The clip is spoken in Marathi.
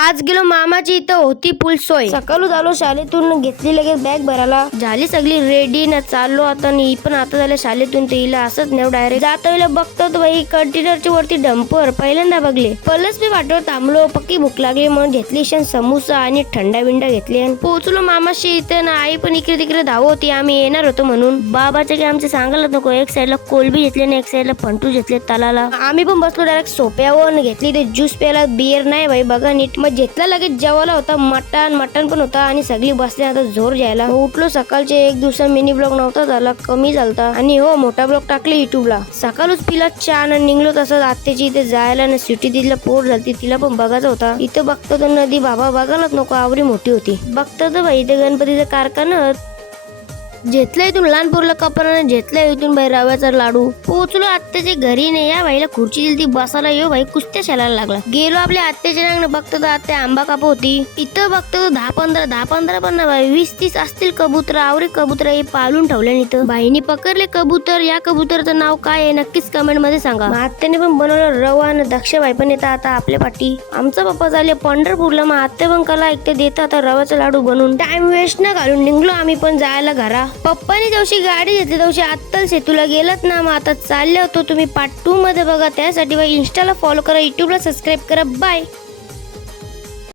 आज गेलो मामाची इथं होती फुल सोय. सकाळू झालो शाळेतून, घेतली लगेच बॅग भरायला, झाली सगळी रेडी ना चाललो आता. मी पण आता झालं शाळेतून, ते हिला असंच नेव डायरेक्ट जात वेळेला बघतो तर बाई कंटेनरच्या वरती डंपर पहिल्यांदा बघले. पलस मी वाटवर थांबलो, पक्की भूक लागली म्हणून घेतली समोसा आणि थंडा बिंडा घेतली. पोहोचलो मामाशी इथे ना. आई पण इकडे तिकडे धाव होती, आम्ही येणार होतो म्हणून. बाबाचे की आमचे सांगायला नको, एक साईडला कोलबी घेतली आणि एक साईडला फंटू घेतले तलाला. आम्ही पण बसलो डायरेक्ट सोप्यावर, घेतली ते ज्यूस प्यायला. बियर नाही बाई बघा नीट. मग घेतला लगेच जेवायला होता मटण पण होता आणि सगळी बसले आता जोर जायला. उठलो सकाळचे एक दिवसा मिनी ब्लॉग नव्हता झाला, कमी झालता आणि हो मोठा ब्लॉग टाकले युट्यूबला. सकाळच पिला चहा आणि निघलो तसंच आत्याची इथे जायला ना. सिटी तिथला पोर झालती, तिला पण बघायचा होता. इथं बघतो तर नदी बाबा बघायलाच नको, आवरी मोठी होती. बघतो तर बाई इथे गणपतीचा कारखाना. घेतलं इथून लहानपूरला कपडा, घेतलं इथून बाई रव्याचा लाडू. पोहोचलो आत्याच्या घरी नाही. या बाईला खुर्ची दिली ती बसायला. यो बाई कुस्त्या शाळायला लागला. गेलो आपल्या आत्याच्या नांगण, बघतो तर आत्या आंबा काप होती. इथं बघतो 10-15 पण ना बाई 20-30 असतील कबूतर. आवरे कबूतर हे पालून ठेवले. इथं बाईनी पकडले कबूतर. या कबूतरचं नाव काय आहे नक्कीच कमेंट मध्ये सांगा. आत्याने पण बनवलं रवा आणि दक्षबाई पण येतात आता आपल्या पाठी. आमचा पप्पा झाले पंढरपूरला, मग आत्या पण कला ऐकते देतात आता रवाचा लाडू बनवून. टाइम वेस्ट न घालून निघलो आम्ही पण जायला घरा. पप्पाने दिवशी गाडी घेतली दिवशी आत्तल सेतूला गेलात ना. मग आता चालले होतो, तुम्ही पार्ट 2 मध्ये बघा. त्यासाठी इंस्टाला फॉलो करा, युट्यूबला सबस्क्राईब करा. बाय.